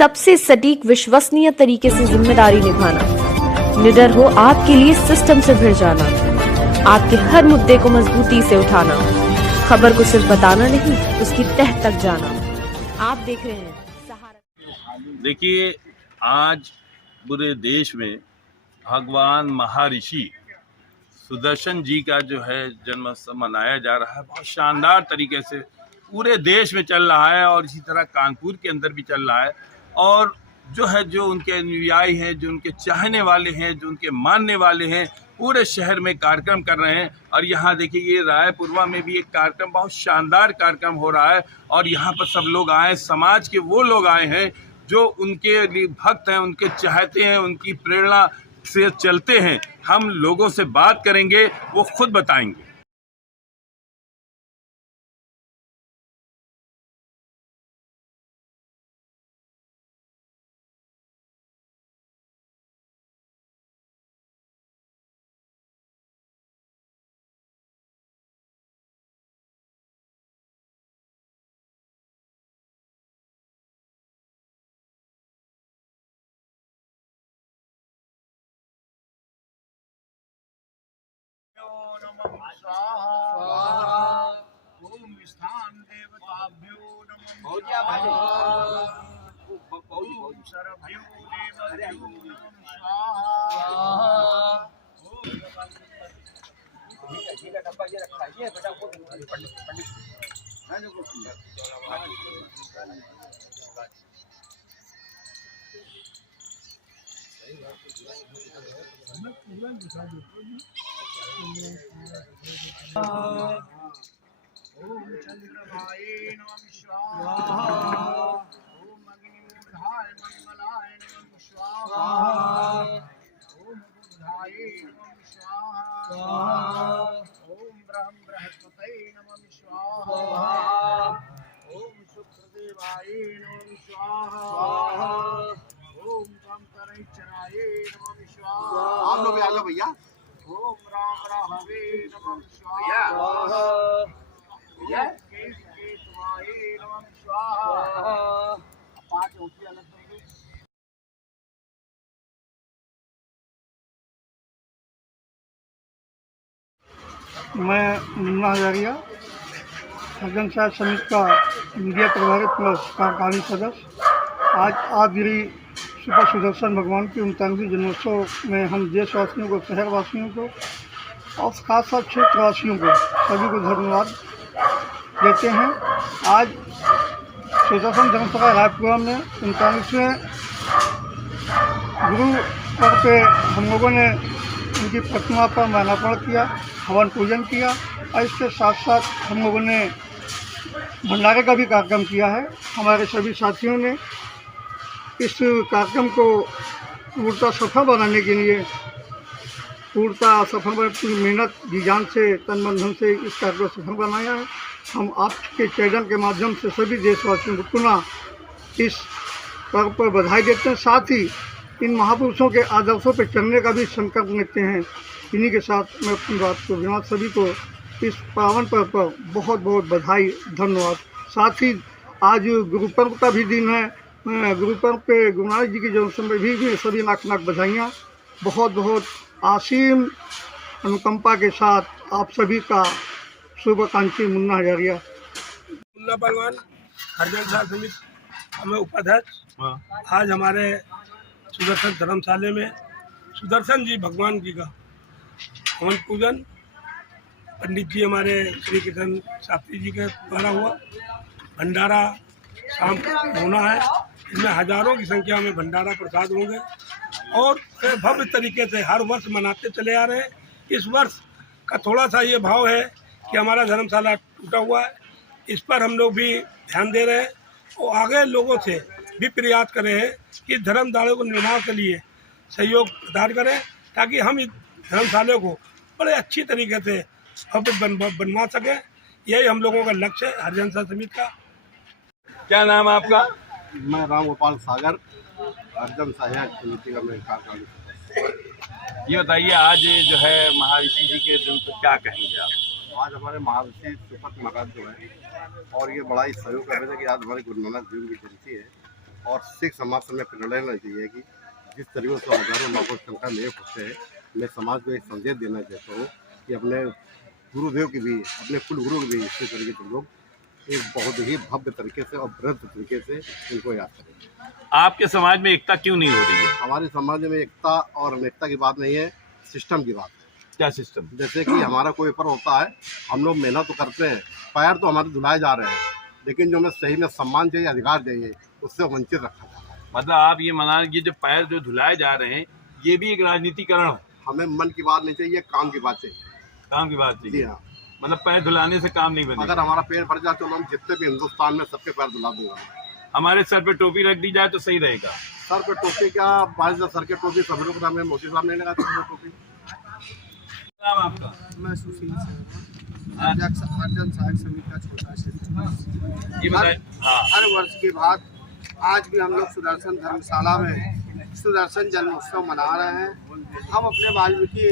सबसे सटीक विश्वसनीय तरीके से जिम्मेदारी निभाना, निडर हो आपके लिए सिस्टम से भिड़ जाना, आपके हर मुद्दे को मजबूती से उठाना, खबर को सिर्फ बताना नहीं उसकी तह तक जाना। आप देख रहे हैं सहारा। देखिए, आज पूरे देश में भगवान महर्षि सुदर्शन जी का जो है जन्मोत्सव मनाया जा रहा है। बहुत शानदार तरीके से पूरे देश में चल रहा है और इसी तरह कानपुर के अंदर भी चल रहा है। और जो उनके अनुयायी हैं, जो उनके चाहने वाले हैं, जो उनके मानने वाले हैं, पूरे शहर में कार्यक्रम कर रहे हैं। और यहाँ देखिए, ये रायपुरवा में भी एक कार्यक्रम, बहुत शानदार कार्यक्रम हो रहा है। और यहाँ पर सब लोग आए, समाज के वो लोग आए हैं जो उनके लिए भक्त हैं, उनके चाहते हैं, उनकी प्रेरणा से चलते हैं। हम लोगों से बात करेंगे, वो खुद बताएंगे। ओम स्थान देवताभ्यो नमः स्वाहा। ओम सर्वभ्यो देवताभ्यो नमः स्वाहा। ठीक है डब्बा ये रखा है, ये बेटा वो पंडित मैं जो ओम चंद्रमाय नमः स्वाहा। ओम अग्निमूर्धाय मंगलाय नमः स्वाहा। ओम बुद्धाय नमः स्वाहा। ओम बृहस्पतये नमः स्वाहा। ओम शुक्रदेवाय नमः स्वाहा। ओम कंकरैचराय नमः स्वाहा। आप लोग आ जाओ भैया। ओम राम राहवे नमः स्वाहा। केतवाय नमः स्वाहा। पांच होती अलग मैं मुन्ना हजारिया, हरजन साहब समिति का मीडिया प्रभारी प्लस कार्यकारी सदस्य। आज आदि सुपर सुदर्शन भगवान के 39वें जन्मोत्सव में हम देशवासियों को, शहरवासियों को और खासकर क्षेत्रवासियों को सभी को धन्यवाद देते हैं। आज सुदर्शन धर्मशाला रायपुर में 39वें गुरु पर्व पे हम लोगों ने उनकी प्रतिमा पर माल्यार्पण किया, हवन पूजन किया और इसके साथ साथ हम लोगों ने भंडारे का भी कार्यक्रम किया है। हमारे सभी साथियों ने इस कार्यक्रम को पूर्णतः सफल बनाने के लिए पूरी मेहनत जी जान से, तन मन धन से इस कार्यक्रम को सफल बनाया है। हम आपके चैनल के माध्यम से सभी देशवासियों को पुनः इस पर्व पर बधाई देते हैं। साथ ही इन महापुरुषों के आदर्शों पर चलने का भी संकल्प लेते हैं। इन्हीं के साथ मैं अपनी बात को विराम, सभी को इस पावन पर्व पर बहुत बहुत बधाई, धन्यवाद। साथ ही आज गुरु पर्व का भी दिन है। गुरु पर्व पे गुरु नानक जी की जन्मोत्सव में भी सभी लाख लाख बधाइयाँ। बहुत बहुत आसीम अनुकंपा के साथ आप सभी का शुभकांक्षी मुन्ना हजारिया। मुन्ना पहलवान, हरजन साहब समिति हमें उपाध्यक्ष। आज हमारे सुदर्शन धर्मशाला में सुदर्शन जी भगवान जी का हवन पूजन पंडित जी हमारे श्री कृष्ण शास्त्री जी के द्वारा हुआ। भंडारा शाम होना है, इसमें हजारों की संख्या में भंडारा प्रसाद होंगे और भव्य तरीके से हर वर्ष मनाते चले आ रहे हैं। इस वर्ष का थोड़ा सा ये भाव है कि हमारा धर्मशाला टूटा हुआ है, इस पर हम लोग भी ध्यान दे रहे हैं और आगे लोगों से भी प्रयास कर रहे हैं कि धर्मशाला को निर्माण के लिए सहयोग प्रदान करें ताकि हम इस धर्मशाला को बड़े अच्छी तरीके से भव्य बनवा सकें। यही हम लोगों का लक्ष्य है हरजन साहब समिति का। क्या नाम है आपका? मैं राम गोपाल सागर, हरजन साहब समिति का मैं कार्यकारी सदस्य। ये बताइए, आज जो है महर्षि जी के दिन पर क्या कहेंगे आप? आज हमारे महर्षि सुपत महाराज जो है और ये बड़ा ही सहयोग कर रहे थे कि आज हमारे गुरु नानक देव की जयंती है और सिख समाज से हमें प्रेरणा लेना चाहिए कि जिस तरीके से हजारों लाखों संख्या में होते हैं, मैं समाज को एक संदेश देना चाहता हूँ कि अपने गुरुदेव की भी, अपने कुल गुरु की भी इसी तरीके से लोग एक बहुत ही भव्य तरीके से और बृहद तरीके से इनको याद करेंगे। आपके समाज में एकता क्यों नहीं हो रही है? हमारे समाज में एकता और अनेकता की बात नहीं है, सिस्टम की बात है। क्या सिस्टम? जैसे कि हमारा कोई पेपर होता है, हम लोग मेहनत तो करते हैं, पैर तो हमारे धुलाए जा रहे हैं, लेकिन जो हमें सही में सम्मान चाहिए, अधिकार चाहिए, उससे वंचित रखा जाता है। मतलब आप ये मना, ये जो पैर जो धुलाए जा रहे हैं, ये भी एक राजनीतिकरण है। हमें मन की बात नहीं चाहिए, काम की बात चाहिए। काम की बात जी चाहिए। हाँ, मतलब पैर धुलाने से काम नहीं बनेगा। अगर हमारा पेट भर जाए तो हम जितने भी हिंदुस्तान में सबके पैर धुला दूंगा। हमारे सर पे टोपी रख दी जाए तो सही रहेगा। सर पे टोपी क्या, सर के टोपी सभी लोग हमें मोदी साहब ने लगा टोपी। नाम आपका? मैं सुशील सिंह हरिजन सहायक समिति का छोटा क्षेत्र। ये बताए। हाँ, हर वर्ष की बात आज भी हम लोग सुदर्शन धर्मशाला में सुदर्शन जन्मोत्सव मना रहे हैं। हम अपने वाल्मीकि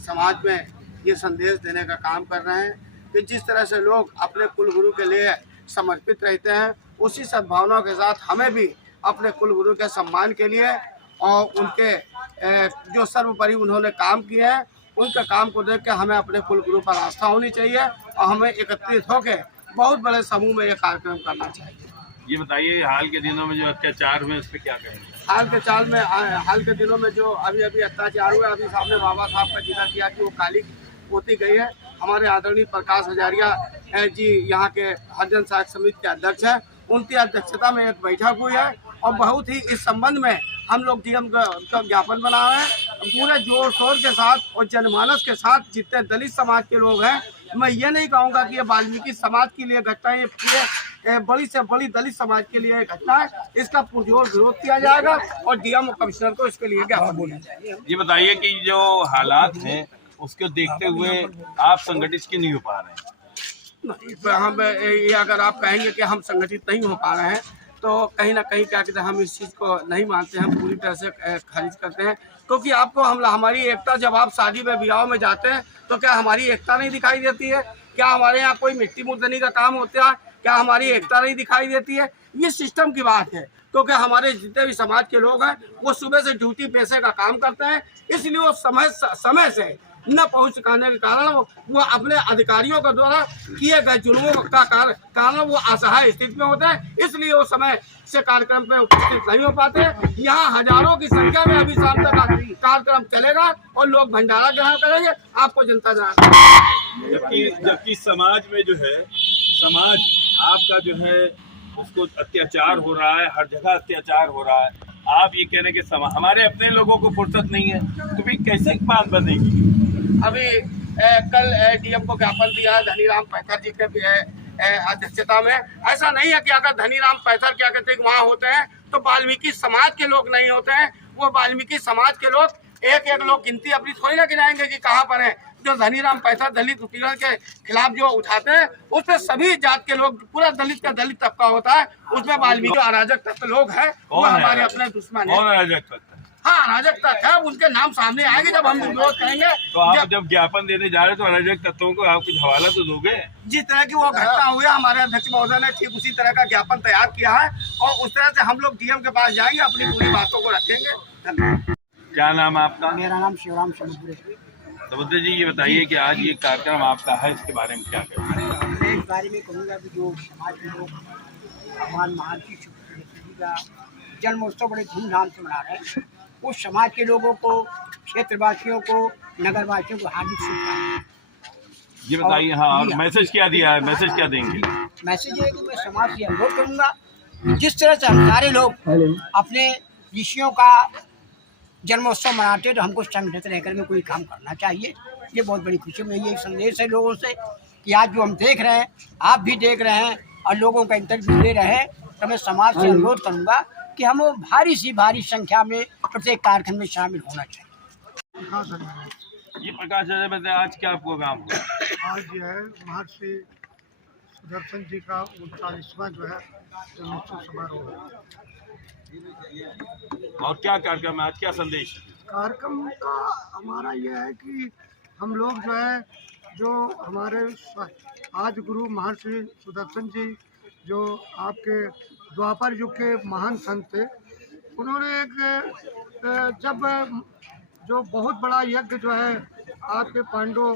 समाज में ये संदेश देने का काम कर रहे हैं कि जिस तरह से लोग अपने कुलगुरु के लिए समर्पित रहते हैं, उसी सद्भावना के साथ हमें भी अपने कुलगुरु के सम्मान के लिए और उनके जो सर्वोपरि उन्होंने काम किए हैं, उनके काम को देख के हमें अपने कुलगुरु पर आस्था होनी चाहिए और हमें एकत्रित होकर बहुत बड़े समूह में ये कार्यक्रम करना चाहिए। ये बताइए, हाल के दिनों में जो अत्याचार हुए उस पर क्या कहेंगे? हाल के दिनों में जो अभी अत्याचार हुए, अभी सामने बाबा साहब का जिक्र किया कि वो काली पोती गई है। हमारे आदरणीय प्रकाश हजारिया जी यहाँ के हरिजन सहायक समिति के अध्यक्ष हैं, उनकी अध्यक्षता में एक बैठक हुई है और बहुत ही इस संबंध में हम लोग डीएम का ज्ञापन बना रहे हैं पूरे जोर शोर के साथ और जनमानस के साथ। जितने दलित समाज के लोग हैं, मैं ये नहीं कहूँगा कि ये वाल्मीकि समाज के लिए घटना है, ये बड़ी से बड़ी दलित समाज के लिए घटना है। इसका पुरजोर विरोध किया जाएगा और डीएम और कमिश्नर को इसके लिए ज्ञापन बोला जाएगा। ये बताइए कि जो हालात हैं उसको देखते हुए आप संगठित क्यों नहीं हो पा रहे हैं? हम ये अगर आप कहेंगे कि हम संगठित नहीं हो पा रहे हैं तो कहीं ना कहीं क्या कहते हैं, हम इस चीज़ को नहीं मानते, हम पूरी तरह से खारिज करते हैं। क्योंकि आपको हमारी एकता, जब आप शादी में ब्याह में जाते हैं तो क्या हमारी एकता नहीं दिखाई देती है? क्या हमारे यहाँ कोई मिट्टी मुद्दनी का काम होता है, क्या हमारी एकता नहीं दिखाई देती है? ये सिस्टम की बात है, क्योंकि हमारे जितने भी समाज के लोग हैं वो सुबह से ड्यूटी पैसे का काम करते हैं, इसलिए वो समय से न पहुंच पाने के कारण वो अपने अधिकारियों के द्वारा किए गए जुल्मों का कारण वो असहाय स्थिति में होते हैं, इसलिए वो समय से कार्यक्रम पे उपस्थित नहीं हो पाते। यहाँ हजारों की संख्या में अभी शाम तक कार्यक्रम चलेगा और लोग भंडारा ग्रहण करेंगे, आपको जनता जाएगा। जबकि समाज में जो है, समाज आपका जो है उसको अत्याचार हो रहा है, हर जगह अत्याचार हो रहा है। आप ये कह रहे हैं कि हमारे अपने लोगों को फुर्सत नहीं है, तो फिर कैसे बात बनेगी? अभी कल डीएम को ज्ञापन दिया है धनीराम पैथर जी के अध्यक्षता में। ऐसा नहीं है कि अगर धनीराम पैथर क्या कहते हैं वहाँ होते हैं तो वाल्मीकि समाज के लोग नहीं होते हैं। वो वाल्मीकि समाज के लोग एक लोग गिनती अपनी थोड़ी ना गिनाएंगे कि कहाँ पर है। जो धनीराम पैथर दलित उत्पीड़न के खिलाफ जो उठाते हैं उसमें सभी जात के लोग, पूरा दलित का दलित तबका होता है, उसमें वाल्मीकि अराजक तत्व लोग हैं, वो हमारे अपने दुश्मन है। अराजक तत्व? हाँ, अराजक तत्व है, उनके नाम सामने आएंगे जब हम विरोध करेंगे। तो आप जब ज्ञापन देने जा रहे हैं तो अराजक तत्वों को आप कुछ हवाला तो दोगे? जिस तरह की वो घटना हुई है, हमारे अध्यक्ष महोदय ने ठीक उसी तरह का ज्ञापन तैयार किया है और उस तरह से हम लोग डीएम के पास जाएंगे, अपनी पूरी बातों को रखेंगे। क्या नाम है आपका? मेरा नाम शिवराम समुद्र। समुद्र जी, ये बताइए कि आज ये कार्यक्रम आपका है, इसके बारे में क्या कहेंगे? मैं इस बारे में कहूँगा कि जो समाज के लोग भगवान महर्षि जी का जन्मोत्सव बड़े धूमधाम से मना रहे हैं, उस समाज के लोगों को, क्षेत्रवासियों को, नगरवासियों को हार्दिक शुभकामनाएं। ये बताइए। हाँ, और मैसेज क्या दिया है? मैसेज क्या देंगे? मैसेज है कि मैं समाज से अनुरोध करूँगा, जिस तरह से हम सारे लोग अपने ऋषियों का जन्मोत्सव मनाते तो हमको संगठित रहकर में कोई काम करना चाहिए। ये बहुत बड़ी खुशी में ये संदेश है लोगों से कि आज जो हम देख रहे हैं, आप भी देख रहे हैं और लोगों का इंटरव्यू ले रहे हैं, तो मैं समाज से अनुरोध करूँगा कि हम भारी संख्या में प्रत्येक कार्यक्रम में शामिल होना चाहिए। ये प्रकाश बताए, आज क्या प्रोग्राम हुआ? आज जो है महर्षि सुदर्शन जी का 39वां जो है जन्मोत्सव समारोह। और क्या कार्यक्रम है आज, क्या संदेश? कार्यक्रम का हमारा यह है कि हम लोग जो है, जो हमारे आज गुरु महर्षि सुदर्शन जी जो आपके द्वापर युग के महान संत थे। उन्होंने एक जब जो बहुत बड़ा यज्ञ जो है आपके पांडव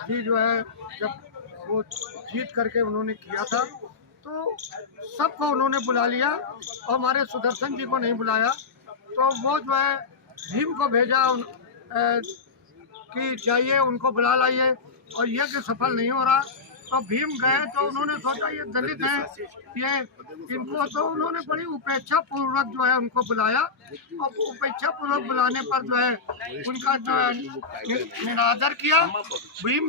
जी जो है जब वो जीत करके उन्होंने किया था, तो सबको उन्होंने बुला लिया और हमारे सुदर्शन जी को नहीं बुलाया। तो वो जो है भीम को भेजा कि जाइए उनको बुला लाइए, और यज्ञ सफल नहीं हो रहा। तो भीम गए तो उन्होंने सोचा ये दलित हैं, ये इनको, तो उन्होंने बड़ी उपेक्षा पूर्वक जो है उनको बुलाया, और उपेक्षा पूर्वक बुलाने पर जो है उनका जो है निरादर किया। भीम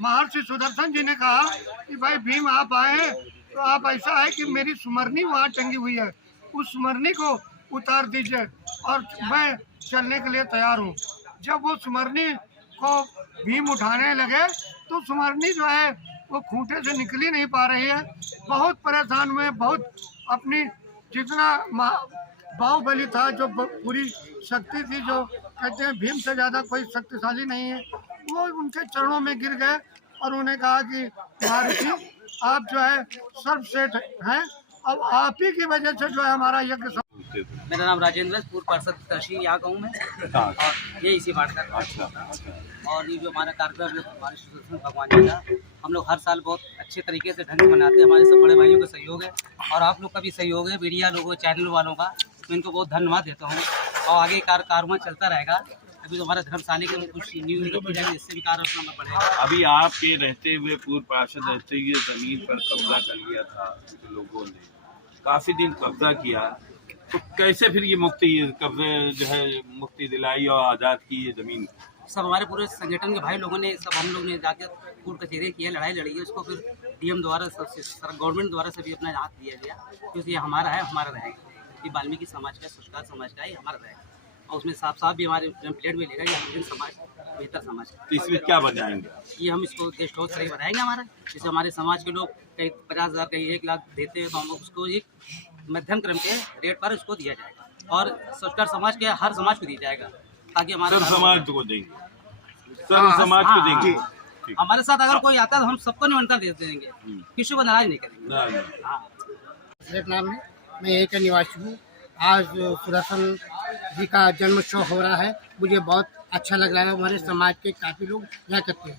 महर्षि सुदर्शन जी ने कहा कि भाई भीम आप आए तो आप ऐसा है कि मेरी सुमरनी वहाँ टंगी हुई है, उस सुमरनी को उतार दीजिए और मैं चलने के लिए तैयार हूँ। जब वो सुमरनी को भीम उठाने लगे तो सुमरनी जो है वो खूंटे से निकल ही नहीं पा रही है। बहुत परेशान हुए, बहुत अपनी जितना बाहुबली था, जो पूरी शक्ति थी, जो कहते हैं भीम से ज़्यादा कोई शक्तिशाली नहीं है, वो उनके चरणों में गिर गए और उन्हें कहा कि महर्षि आप जो है सर्वश्रेष्ठ हैं, अब आप ही की वजह से जो है हमारा यज्ञ। मेरा नाम राजेंद्र, पूर्व पार्षद तहसील यहाँ का हूँ मैं, और ये इसी बात का। और ये जो हमारा कार्यक्रम हमारे सुदर्शन भगवान जी का हम लोग हर साल बहुत अच्छे तरीके से ढंग से मनाते हैं। हमारे सब बड़े भाइयों का सहयोग है और आप लोग का भी सहयोग है, मीडिया लोगों, चैनल वालों का, मैं इनको बहुत धन्यवाद देता हूँ। और आगे कार्यक्रम चलता रहेगा। अभी तो हमारे धर्मशाला के कुछ न्यूज़ इससे भी कार्यक्रम बढ़ेगा। अभी आपके रहते हुए पूर्व पार्षद रहते हुए जमीन पर कब्जा कर लिया था लोगों ने, काफी दिन कब्जा किया, तो कैसे फिर ये कब्जे जो है मुक्ति दिलाई और आज़ाद की ये जमीन? सब हमारे पूरे संगठन के भाई लोगों ने, सब हम लोग ने जाकर कोर्ट कचहरी किया, लड़ाई लड़ी है, उसको फिर डीएम द्वारा, गवर्नमेंट द्वारा से भी अपना हाथ दिया गया, क्योंकि ये हमारा है, हमारा रहेगा। ये वाल्मीकि समाज का, सुष्कार समाज का, ये हमारा रहेगा। और उसमें साफ साफ भी हमारे प्लेट में लेगा ये हरिजन समाज बेहतर समाज। तो इसमें क्या बनाएंगे? ये हम इसको गेस्ट हाउस तरह बनाएंगे हमारा, जैसे हमारे समाज के लोग कहीं 50,000 कहीं 1 लाख देते हैं, तो हम उसको एक मध्यम क्रम के रेट पर उसको दिया जाएगा और सुष्कार समाज के हर समाज को दिया जाएगा, ताकि हमारे समाज को देंगे, समाज को देंगे। हमारे साथ अगर कोई आता है तो हम सबको निमंत्रण दे देंगे, किसी को नाराज नहीं करेंगे। एक नाम है, मैं यही का निवासी हूँ। आज सुदर्शन जी का जन्मोत्सव हो रहा है, मुझे बहुत अच्छा लग रहा है। हमारे समाज के काफ़ी लोग यहाँ करते हैं।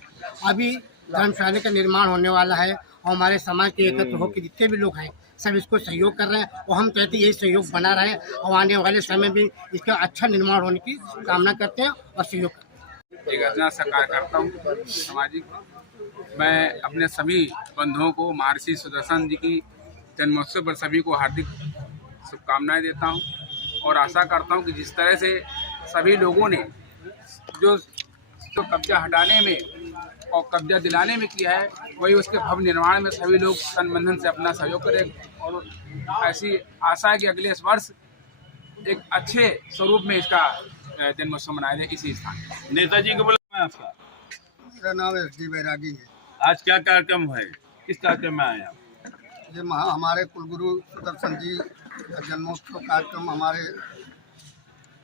अभी धर्मशाला का निर्माण होने वाला है और हमारे समाज के एकत्र होकर जितने भी लोग हैं सब इसको सहयोग कर रहे हैं, और हम कहते हैं यही सहयोग बना रहे और आने वाले समय में इसका अच्छा निर्माण होने की कामना करते हैं और सहयोग करते हैं। एक घटना से कार्य करता हूँ सामाजिक। मैं अपने सभी बंधुओं को महर्षि सुदर्शन जी की जन्मोत्सव पर सभी को हार्दिक शुभकामनाएं देता हूं और आशा करता हूं कि जिस तरह से सभी लोगों ने जो कब्जा हटाने में और कब्जा दिलाने में किया है, वही उसके भव्य निर्माण में सभी लोग तन मन धन से अपना सहयोग करें। और ऐसी आशा है कि अगले वर्ष एक अच्छे स्वरूप में इसका जन्मोत्सव मनाया जाए इसी स्थान। नेताजी को बोला आपका? मेरा नाम SD बैरागी है। आज क्या कार्यक्रम है, किस कार्यक्रम में आए आप? ये हमारे कुलगुरु सुदर्शन जी का जन्मोत्सव कार्यक्रम हमारे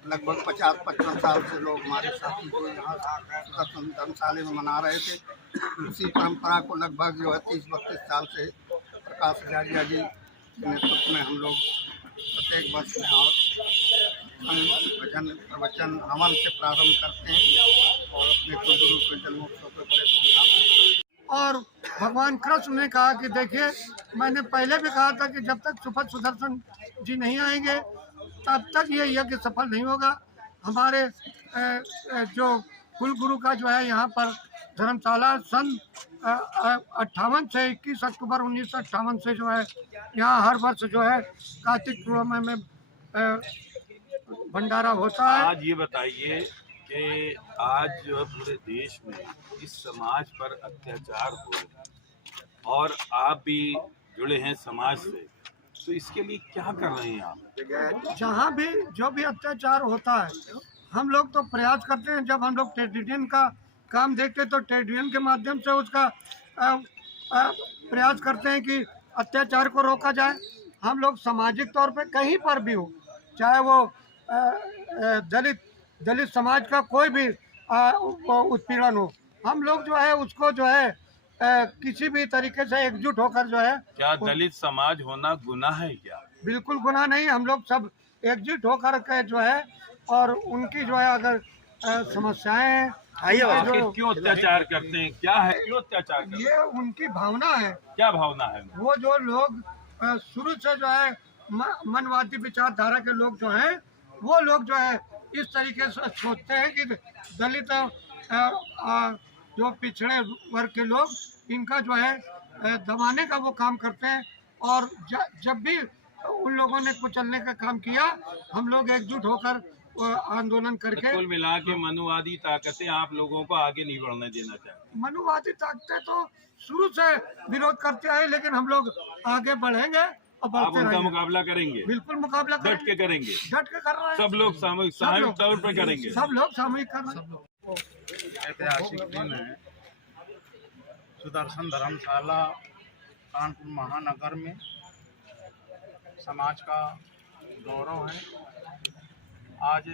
लगभग 50-55 साल से लोग हमारे साथी को यहाँ सुदर्शन धर्मशाला में मना रहे थे। उसी परंपरा को लगभग जो है 30-32 साल से प्रकाश आचार्य जी के नेतृत्व में हम लोग प्रत्येक वर्ष में और भजन प्रवचन हवन से प्रारंभ करते हैं और अपने कुलगुरु के जन्मोत्सव पर बड़े धूमधाम से। और भगवान कृष्ण ने कहा कि देखिए, मैंने पहले भी कहा था कि जब तक सुदर्शन जी नहीं आएंगे तब तक ये यज्ञ सफल नहीं होगा। हमारे जो कुल गुरु का जो है यहाँ पर धर्मशाला सन 58 से 21 अक्टूबर 1958 से जो है यहाँ हर वर्ष जो है कार्तिक पूर्णिमा में भंडारा होता है। आज ये बताइए कि आज जो है पूरे देश में इस समाज पर अत्याचार हो रहा है और आप भी जुड़े हैं समाज से, तो इसके लिए क्या कर रहे हैं आप? जहाँ भी जो भी अत्याचार होता है हम लोग तो प्रयास करते हैं। जब हम लोग ट्रेड यूनियन का काम देखते हैं तो ट्रेड यूनियन के माध्यम से उसका प्रयास करते हैं कि अत्याचार को रोका जाए। हम लोग सामाजिक तौर पे कहीं पर भी हो, चाहे वो दलित समाज का कोई भी उत्पीड़न हो, हम लोग जो है उसको जो है किसी भी तरीके से एकजुट होकर जो है क्या दलित समाज होना गुनाह है क्या? बिल्कुल गुनाह नहीं, हम लोग सब एकजुट होकर के जो है और उनकी जो है अगर समस्याएं आखिर क्यों अत्याचार करते हैं, क्या है, क्यों अत्याचार करते हैं? ये उनकी भावना है। क्या भावना है? वो जो लोग शुरू से जो है मनवादी विचारधारा के लोग जो हैं वो लोग जो है इस तरीके से सोचते हैं कि दलित जो पिछड़े वर्ग के लोग इनका जो है दबाने का वो काम करते हैं। और जब भी उन लोगों ने कुचलने का काम किया हम लोग एकजुट होकर आंदोलन करके कुल मिला के मनुवादी ताकतें आप लोगों को आगे नहीं बढ़ने देना चाहती। मनुवादी ताकतें तो शुरू से विरोध करते आए, लेकिन हम लोग आगे बढ़ेंगे और आप बढ़ते उनका रहेंगे। मुकाबला करेंगे? बिल्कुल मुकाबला डट के करेंगे? डट के कर रहे हैं। सब लोग सामूहिक तौर पर करेंगे? सब लोग सामूहिक कर रहे हैं। ऐतिहासिक दिन है। सुदर्शन धर्मशाला कानपुर महानगर में समाज का गौरव है। आज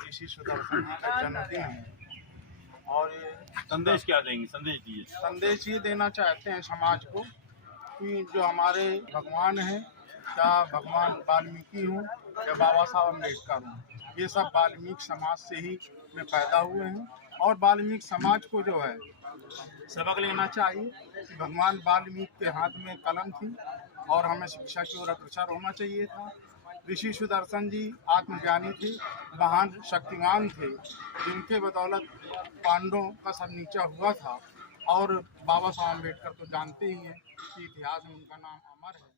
ऋषि सुदर्शन जी का जन्मदिन है और संदेश क्या देंगे? संदेश दीजिए। संदेश ये देना चाहते हैं समाज को कि जो हमारे भगवान हैं, क्या भगवान वाल्मीकि हूँ या बाबा साहब अम्बेडकर हूँ, ये सब वाल्मीकि समाज से ही में पैदा हुए हैं। और वाल्मीकि समाज को जो है सबक लेना चाहिए कि भगवान वाल्मीकि के हाथ में कलम थी और हमें शिक्षा की ओर अग्रसर होना चाहिए था। ऋषि सुदर्शन जी आत्मज्ञानी थे, महान शक्तिमान थे, जिनके बदौलत पांडवों का सब नीचा हुआ था। और बाबा साहब अम्बेडकर तो जानते ही हैं कि इतिहास में उनका नाम अमर है।